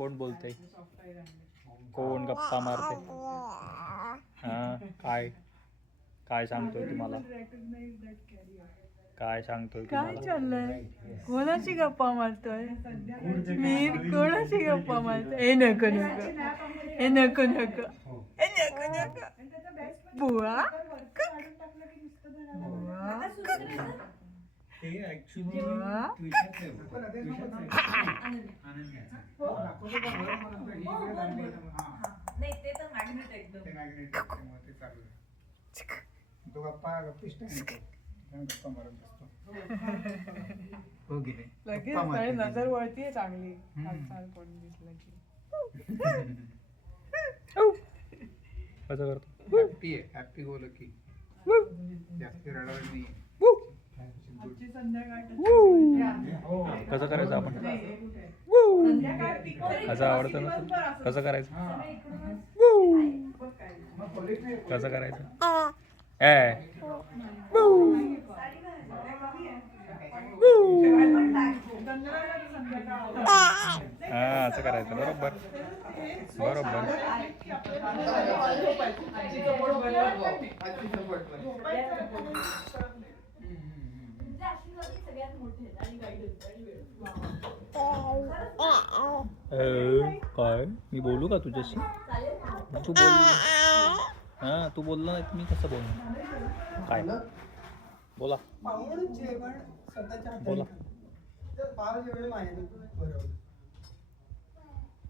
कोण बोलते? कोण गप्पा मारते? हा काय काय सांगतोय तुम्हाला? काय सांगतोय काय तुम्हाला? चाललंय? कोणाची गप्पा मारतोय? मी कोणाची गप्पा मारतोय? हे नको नको, हे नको नको, हे नको नको. बुवा बुवा तो गप्पा गप्पीच गप्पा मारत असतो. हो की नाही? लगेच गप्पा काय मारते नजर वळतीये चांगली. हालचाल कोण दिसलं की कसं करतो? हॅप्पी आहे, हॅप्पी बोल की जास्त रडवत नाही. आजची संध्याकाळ कसं करायचं आपण? असं आवडतं ना? कसं करायचं? कसं करायचं? हा असं करायचं. बरोबर बरोबर. काय मी बोलू का तुझ्याशी? तू बोल. हा तू बोलला नाही तर मी कसं बोलू? काय बोला पाहून जेवण स्वतःच्या बोला. हाताने खा. जर पाव जेवण माहिती बरोबर